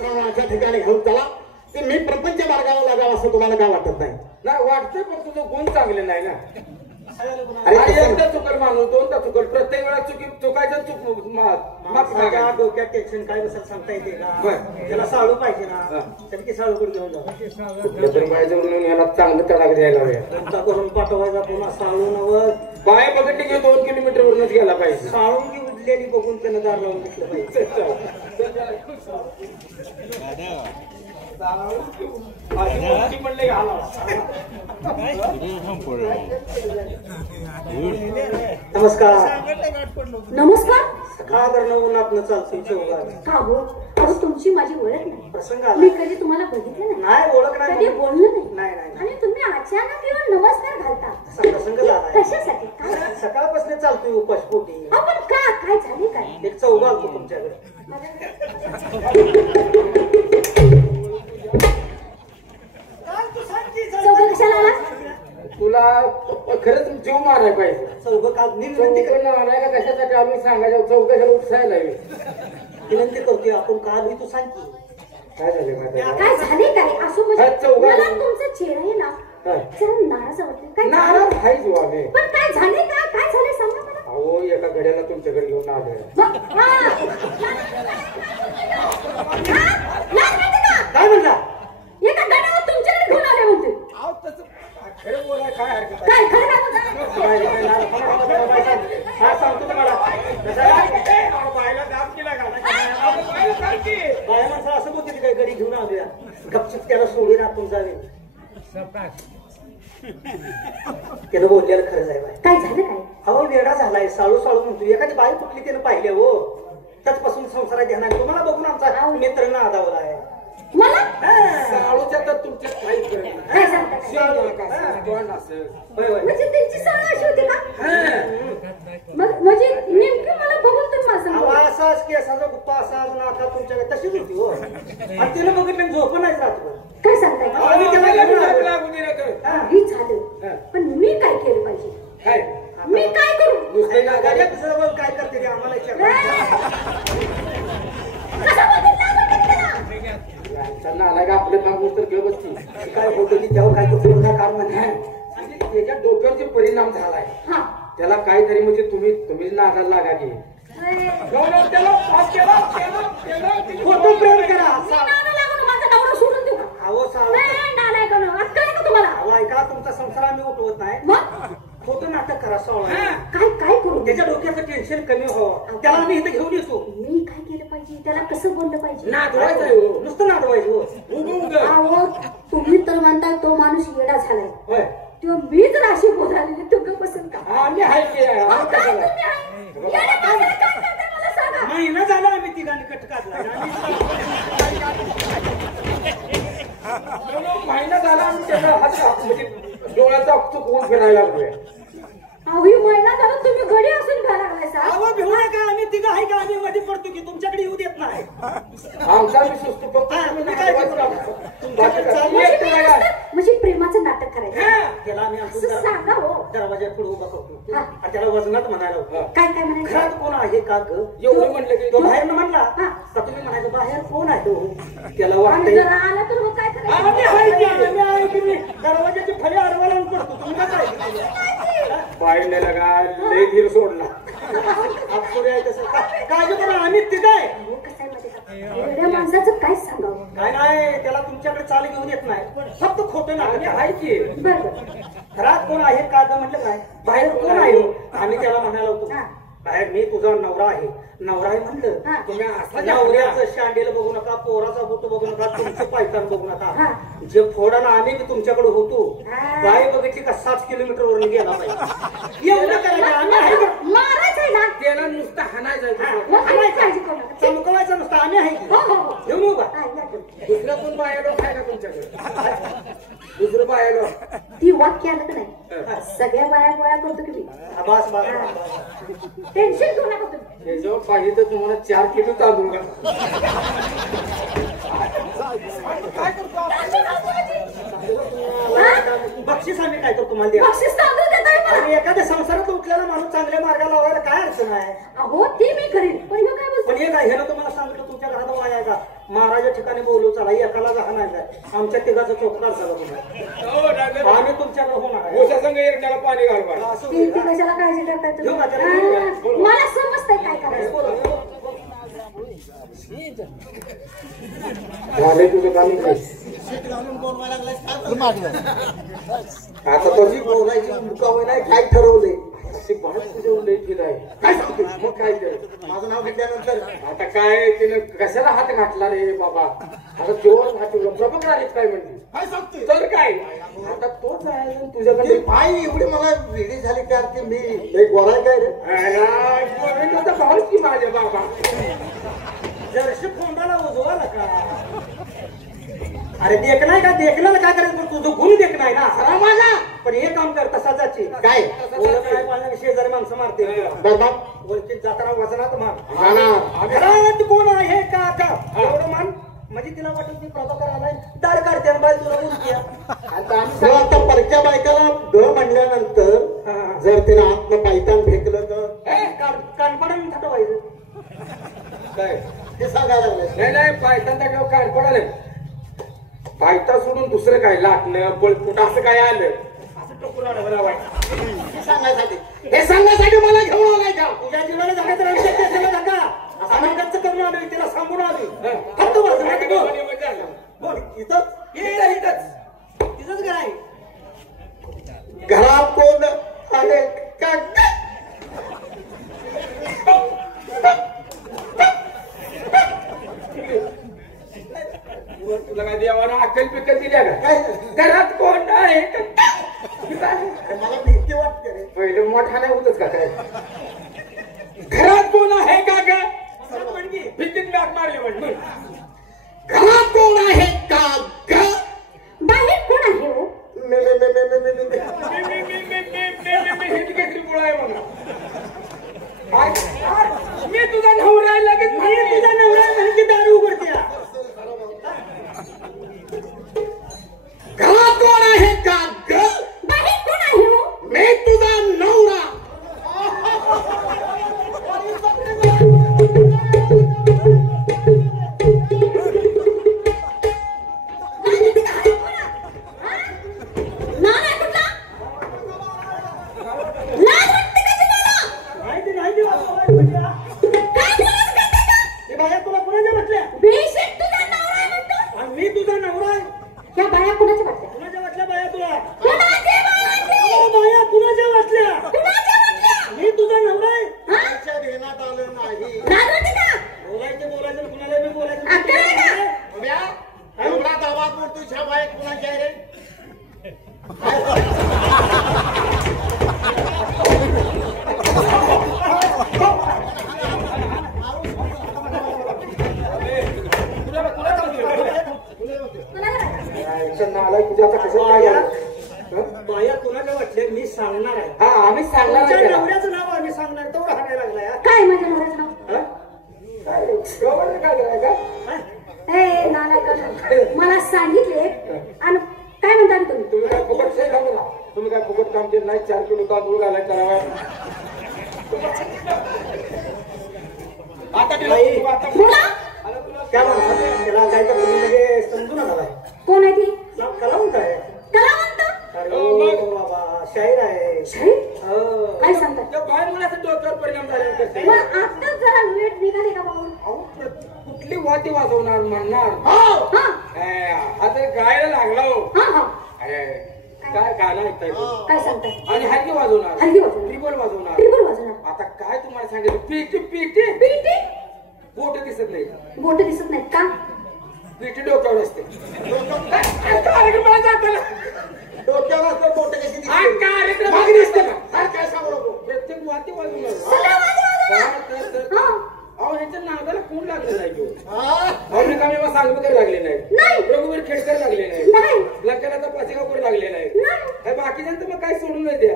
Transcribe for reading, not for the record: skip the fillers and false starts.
मित्रांच्या ठिकाणी घेऊन चला की मी प्रपंच मार्गाला लागावं असं तुम्हाला काय वाटत नाही? नाही वाटतंय पण तुझं गुण चांगले नाही ना. अरे एकदा चुकल माणूस दोनदा चुकल प्रत्येक वेळा चुकायचं माझ्या डोक्यात टेन्शन काय बसेल सांगता येते का? त्याला साळू पाहिजे ना, त्याची साळूकडे घेऊन जाऊ पाहिजे म्हणून याला चांगलं तडाख द्यायला तुमचा करून पाठवायचा पुन्हा साळू नवं बाय बघितली की 2 किलोमीटर वरूनच गेला पाहिजे. साळून की उडलेली बघून त्यानं दार लावून घेतलं पाहिजे. नमस्कार. नमस्कार. का करणं उन्हातनं चालतोय चौघात? का हो? अहो तुमची माझी ओळख नाही. प्रसंग मी कधी तुम्हाला बघितलं नाही, ओळख नाही, कधी बोललं नाही. आणि तुम्ही अचानक येऊन नमस्कार घालता. प्रसंग झाला कशासाठी? काय सकाळपासून चालतोय उपासपोटी. आपण काय झाले काय? एक चौघा आलतो तुमच्याकडे. चौघ कशाला आला? तुला खरंच जीव मारायला पाहिजे. चौघ काल विनंती माराय का कशासाठी आम्ही सांगायचं चौकशाला उठसायला विनंती करतोय आपण का आधी तू सांग की काय झाले माहिती काय झाले काय? असो म्हणजे मला तुमचा चेहरा आहे ना जरा नाराज वाटते. काय नाराज आहे जो आम्ही. पण काय झाले काय झाले सांगा मला. अहो एका गड्याला तुमच्याकडे घेऊन आलोय. काय म्हणता? एका गड्याला तुमच्याकडे घेऊन आले म्हणते. अहो तसं खरं बोलाय काय हरकत काय खरं हा सांगतो तुम्हाला. बायला दाब केला का बाया माणसं असं बोलते की काही गडी घेऊन आलोया गपचिप त्याला सोडून आपण जावे. त्यानं बोललेलं खरंच आहे बाय. काय झालं काय? अहो वेडा झालाय, साळू म्हणतो. एखादी बाई कुठली त्यानं पाहिल्या हो त्याचपासून संसारात घेणार. तुम्हाला बघून आमचा मित्र ना आदावला आहे. मला साळूच्या तर तुमच्या काही काय सांगता? म्हणजे त्यांची साळ अशी होती का? मग म्हणजे नेमकं मला बघून तुम्ही माझं असाच केसाचा गुप्पा असाच नाका तुमच्याकडे तशीच होती हो. आणि तिनं बघितलं झोप नाही राहतो. काय सांगताय? हे झालं पण मी काय केलं पाहिजे? काय मी काय करू? दुसरं काय करते ते आम्हाला आला का आपलं काम तर घेऊ बसती. काय होतं की तेव्हा काय करतो काम नाही. त्याच्या डोक्यावर जे परिणाम झालाय त्याला काहीतरी म्हणजे तुम्ही नादाला लागा की खोटं प्रेम करा. सोडून देऊ अहो साळू तुम्हाला अहो ऐका तुमचा संसार आम्ही उठवत नाही. मग खोटं नाटक करा साळू. काय करू? त्याच्या डोक्याचं टेन्शन कमी व्हावं त्याला आम्ही इथे घेऊन येतो. मी काय केलं पाहिजे? त्याला कसं बोललं पाहिजे? नादवायचं नुसतं नादवायचं हो. अहो तुम्ही तर म्हणताय तो माणूस येडा झालाय. होय तो मी जर अशी बोलायली तो का पसंत का? आम्ही आहे की काय तुम्ही आहे? येड्या माणसाला काय करताय मला सांगा. महिना झाला आम्ही तिघांनी कट काढला. महिना झाला आम्ही त्याचा हात म्हणजे डोळ्याचा चुकवून फिरायला लागलोय. अहो महिना झाला तुम्ही घडी असून घ्या लागलाय सा. अहो भिवू नका आम्ही तिघं आहे का आम्ही मध्ये पडतो की तुमच्याकडे येऊ देत नाही. आमचा मी सुस्त फक्त म्हणजे प्रेमाचं नाटक करायचं. त्याला आम्ही असं सांगा हो. दरवाजा पुढे उभा करतो आणि त्याला वजनात म्हणायला काय म्हणायचं? घरात कोण आहे का ग? एवढं म्हणलं की तो बाहेर म्हणला का तुम्ही म्हणायचं बाहेर कोण आहे तो? त्याला वाटतंय आला तर मग काय करायचं? आम्ही आहे की मी दरवाजाची फळी अडवायला पडतो. तुम्ही काय करायचं? बाईने लगा लय धीर सोडला. काय करा आम्ही तिघं आहे. एवढ्या माणसाचं काय सांगावं? काय नाही त्याला तुमच्याकडे चाल घेऊन येत नाही. फक्त खोटं नाटक आहे की बरं घरात कोण आहे का म्हटलं काय बाहेर कोण आहे? आम्ही त्याला म्हणायला होतो बाहेर मी तुझा नवरा आहे. नवरा आहे म्हणलं तुम्ही नवऱ्याचं शांडेल बघू नका, पोराचा बोट बघू नका, तुमचं पायतान बघू नका. जे फोडाना आम्ही तुमच्याकडे होतो बाई बघितली का 7 किलोमीटर वरून गेला पाहिजे. एवढं करायचं आम्ही आहे का? मारायचंय ना त्याला नुसतं हाणायचं चमकवायचं नुसतं आम्ही आहे की घेऊन येऊ का? दुसरं कोण बायालो आहे का तुमच्याकडे? दुसरं बायालो ती वाक्य आलं का नाही? सगळ्या बाया गोळा करतो की मी. बस बस टेन्शन घेऊ नका तुम्ही. त्याच्यावर पाहिजे तर तुम्हाला 4 किलो तांदूळ का बक्षीस आम्ही काय करतो तुम्हाला बक्षीस तांदूळ देताय मला. आणि एखाद्या संसारात उठलेला माणूस चांगल्या मार्गाला लावायला काय अडचण आहे? अहो ती मी करीन पण ह्यो काय बोलतो? पण हे काय हे तुम्हाला सांगितलं तुमच्या घरात वाया का महाराजा ठिकाणी बोलू चला एकाला जहा नाही जाय आमच्या तिघाचा चोपकार झाला तुम्हाला आम्ही तुमच्याकडे होणार आहे संघ एकट्याला पाणी घालवा असं ती कशाला काळजी करताय तुम्ही? घेऊ का त्याला? मला समजतंय काय करायचं. झाले तुझं काम आता तशी बोलायची मुकावं नाही काय ठरवलंय अशी बाळ तुझ्या उलट आहे काय सांगतो मग काय केलं माझं नाव घेतल्यानंतर आता काय तिने कशाला हात घातला रे बाबा आता तेवढं घातलं प्रभकर आलीच काय म्हणते काय सांगतोय तर काय आता तोच आहे तुझ्याकडे पाय एवढी मला वेगळी झाली का की मी एक वराय काय रे भावच की माझ्या बाबा जरशी फोंडाला उजवाला का अरे देख नाही का देखलं काय करायचं तुझं गुण देख नाही ना खरा माझा पण हे काम कर तसा जाची काय माझ्याविषयी जर माणसं मारते ओळखीत जाताना वजनात मान घरात कोण आहे का एवढं मान म्हणजे तिला वाटत ती प्रभाकर आलाय दार काढते आणि बाई तुला बोलते आता परक्या बायकाला ग म्हणल्यानंतर जर तिला आतलं पायतान फेकलं तर कानपडाने थटवायचं काय ते सांगायला लागलं नाही पायतान टाकल्यावर काय पडाले पायता सोडून दुसरं काय लाटणं पळपुट असं काय आलं असं टोकून आलं मला वाटतं हे सांगण्यासाठी मला घेऊन आलाय का तुझ्या जीवाला झाला तर आमच्या धक्का आम्ही खर्च करून आलोय तिला सांगून आलोय फक्त बोल इथंच तिथंच घर आहे घरात कोण आहे का तुला काय देवानं अक्कल पिकल दिल्या का घरात कोण आहे मला भीती वाटते रे पहिलं मोठा नाही होतच का काय घरात कोण आहे का ग भीतीत बॅग मारली म्हणून घरात कोण आहे का ग बाहेर कोण आहे हो? मी तुझा नवरा लगेच तुझा नवरा म्हणजे दारू उघडते घरात कोण आहे का ग बाहेर कोण आहे हो? मी तुझा नवरा बाया कुणाला वाटले मी सांगणार आहे हा आम्ही सांगणार नवऱ्याचं नाव आम्ही सांगणार तेवढं हाणायला लागलाय काय माझ्या नवऱ्याचं नाव? ए नालायक मला सांगितले आणि काय म्हणता तुम्ही तुम्ही काय फुकट नाही खाऊ ना तुम्ही काय फुकट काम केलं नाही 4 किलो तांदूळ घालाय करावा आता बोला काय म्हणतात त्याला काय तर तुम्ही म्हणजे समजू नका कोण आहे ती? कलावंत आहे कलावंत? अरे बाबा शाहीर आहे शाहीर? काय सांगताय? बाहेर मुलाचं डोक्यावर परिणाम झाले मग आत्ताच जरा वेट निघाले का बाबा? कुठली वाती वाजवणार म्हणणार हा आता गायला लागला हो हा काय गाणं ऐकताय काय सांगताय? आणि हलकी वाजवणार हलकी वाजवणार. ट्रिबल वाजवणार ट्रिबल वाजवणार. आता काय तुम्हाला सांगितलं पीटी पीटी पीटी? बोट दिसत नाही बोट दिसत नाहीत का? पीटी डोक्यावर असते डोक्यावर असते बोट कशी दिसते काय सांगू नको प्रत्येक वाती वाजवणार अहो ह्याच्या नादाला कोण लागले नाही अहो सांगकर लागले नाही रघुवीर खेडकर लागले नाही लंकनाचा पाचेगावकर लागले नाही बाकीच्यांचं मग काय सोडून नाही द्या